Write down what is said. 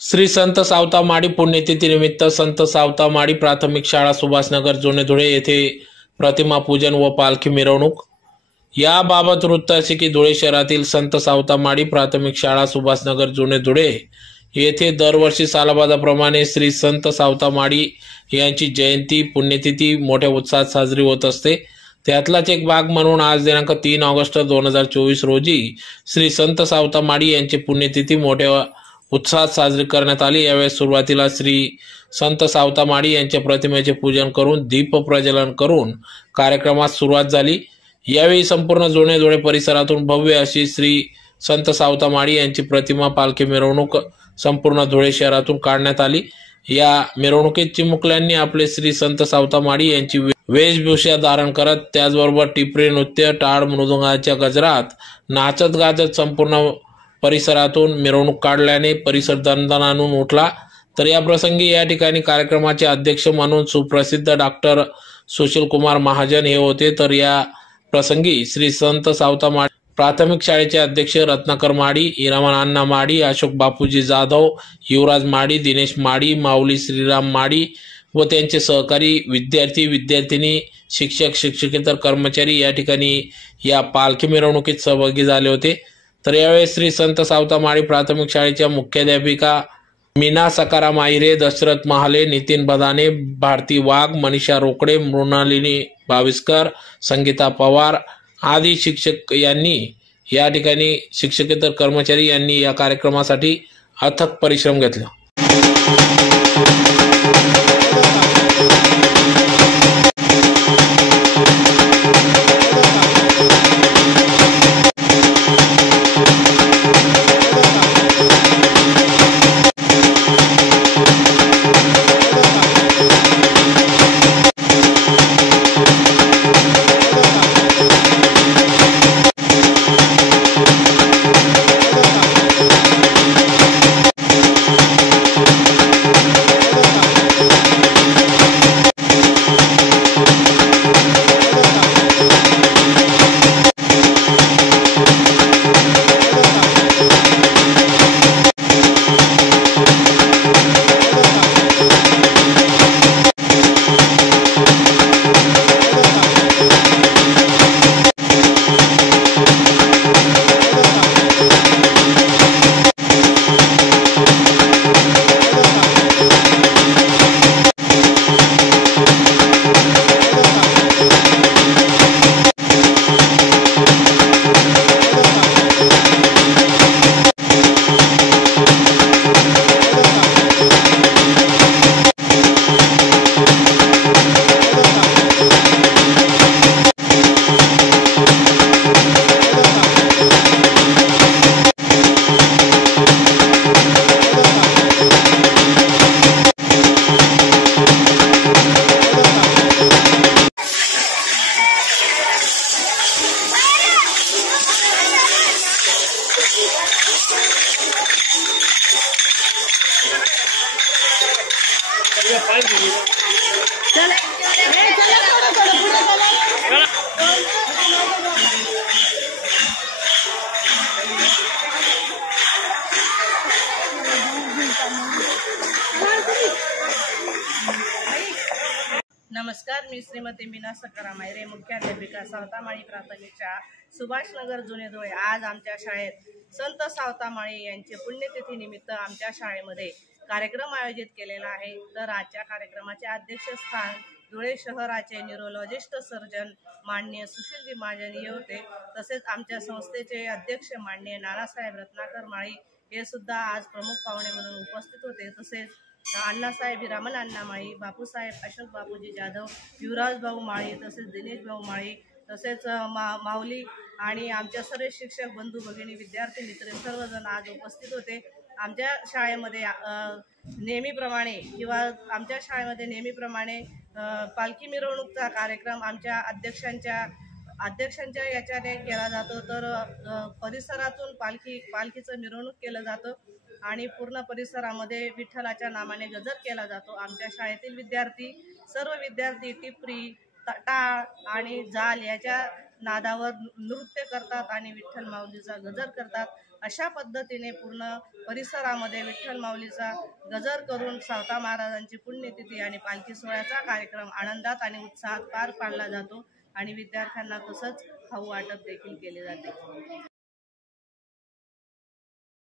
श्री संत सावतामाडी पुण्यतिथीनिमित्त संत सावतामाडी प्राथमिक शाळा सुभाषनगर जुनेधुळे येथे प्रतिमा पूजन व पालखी मिरवणूक. याबाबत वृत्त असे की धुळे शहरातील संत सावतामाडी प्राथमिक शाळा सुभाषनगर जुनेधुळे येथे दरवर्षी सालाबादाप्रमाणे श्री संत सावतामाडी यांची जयंती पुण्यतिथी मोठ्या उत्साहात साजरी होत असते. त्यातलाच एक भाग म्हणून आज दिनांक तीन ऑगस्ट दोन हजार चोवीस रोजी श्री संत सावतामाडी यांची पुण्यतिथी मोठ्या उत्साहात साजरी करण्यात आली. यावेळी सुरुवातीला श्री संत सावतामाडी यांच्या प्रतिमेचे पूजन करून दीप प्रज्वलन करून कार्यक्रमास सुरुवात झाली. यावेळी संपूर्ण जुने जुळे परिसरातून भव्य अशी श्री संत सावतामाडी यांची प्रतिमा पालखी मिरवणूक संपूर्ण धुळे शहरातून काढण्यात आली. या मिरवणुकीत चिमुकल्यांनी आपले श्री संत सावतामाडी यांची वेशभूषा धारण करत त्याचबरोबर टिपरी नृत्य टाळ मृदुंगाच्या गजरात नाचत गाजत संपूर्ण परिसरातून मिरवणूक काढल्याने परिसर दणदणानून उठला. तर या प्रसंगी या ठिकाणी कार्यक्रमाचे अध्यक्ष म्हणून सुप्रसिद्ध डॉक्टर सुशील कुमार महाजन हे होते. तर या प्रसंगी श्री संत सावता माडी प्राथमिक शाळेचे अध्यक्ष रत्नाकर माडी इरामन अण्णा माडी अशोक बापूजी जाधव युवराज माडी दिनेश माडी माऊली श्रीराम माडी व त्यांचे सहकारी विद्यार्थी विद्यार्थिनी शिक्षक शिक्षकेतर कर्मचारी या ठिकाणी या पालखी मिरवणुकीत सहभागी झाले होते. तर यावेळी श्री संत सावतामाळी प्राथमिक शाळेच्या मुख्याध्यापिका मीना सकाराम आहिरे दशरथ महाले नितीन बदाने भारती वाघ मनीषा रोकडे मृणालिनी भाविस्कर संगीता पवार आदी शिक्षक यांनी या ठिकाणी शिक्षकेतर कर्मचारी यांनी या कार्यक्रमासाठी अथक परिश्रम घेतला. नमस्कार मी श्रीमती मीना सकाराम रे मुख्याध्यापिका सावतामाळी प्राथमिकच्या शाळा सुभाषनगर जुने धुळे. आज आमच्या शाळेत संत सावतामाळी यांचे पुण्यतिथीनिमित्त आमच्या शाळेमध्ये कार्यक्रम आयोजित केलेला आहे. तर आजच्या कार्यक्रमाचे अध्यक्षस्थान धुळे शहराचे न्यूरोलॉजिस्ट सर्जन माननीय सुशीलजी महाजन हे होते. तसेच आमच्या संस्थेचे अध्यक्ष माननीय नानासाहेब रत्नाकर माळी हे सुद्धा आज प्रमुख पाहुणे म्हणून उपस्थित होते. तसेच अण्णासाहेब हिरामन अण्णा माळी बापूसाहेब अशोक बापूजी जाधव युवराज भाऊ माळी तसेच दिनेश भाऊ माळी तसेच मा माऊली आणि आमच्या सर्व शिक्षक बंधू भगिनी विद्यार्थी मित्र सर्वजण आज उपस्थित होते. आमच्या शाळेमध्ये नेहमीप्रमाणे किंवा आमच्या शाळेमध्ये नेहमीप्रमाणे पालखी मिरवणूकचा कार्यक्रम आमच्या अध्यक्षांच्या अध्यक्षांच्या याच्याने केला जातो. तर परिसरातून पालखी पालखीचं मिरवणूक केलं जातं आणि पूर्ण परिसरामध्ये विठ्ठलाच्या नामाने गजर केला जातो. आमच्या शाळेतील विद्यार्थी सर्व विद्यार्थी टिपरी टाळ आणि जाल याच्या नादावर नृत्य करतात आणि विठ्ठल माऊलीचा गजर करतात. अशा पद्धतीने पूर्ण परिसरामध्ये विठ्ठल माऊलीचा गजर करून सावता महाराजांची पुण्यतिथी आणि पालखी सोहळ्याचा कार्यक्रम आनंदात आणि उत्साहात पार पाडला जातो आणि विद्यार्थ्यांना तसंच खाऊ वाटप देखील केले जाते.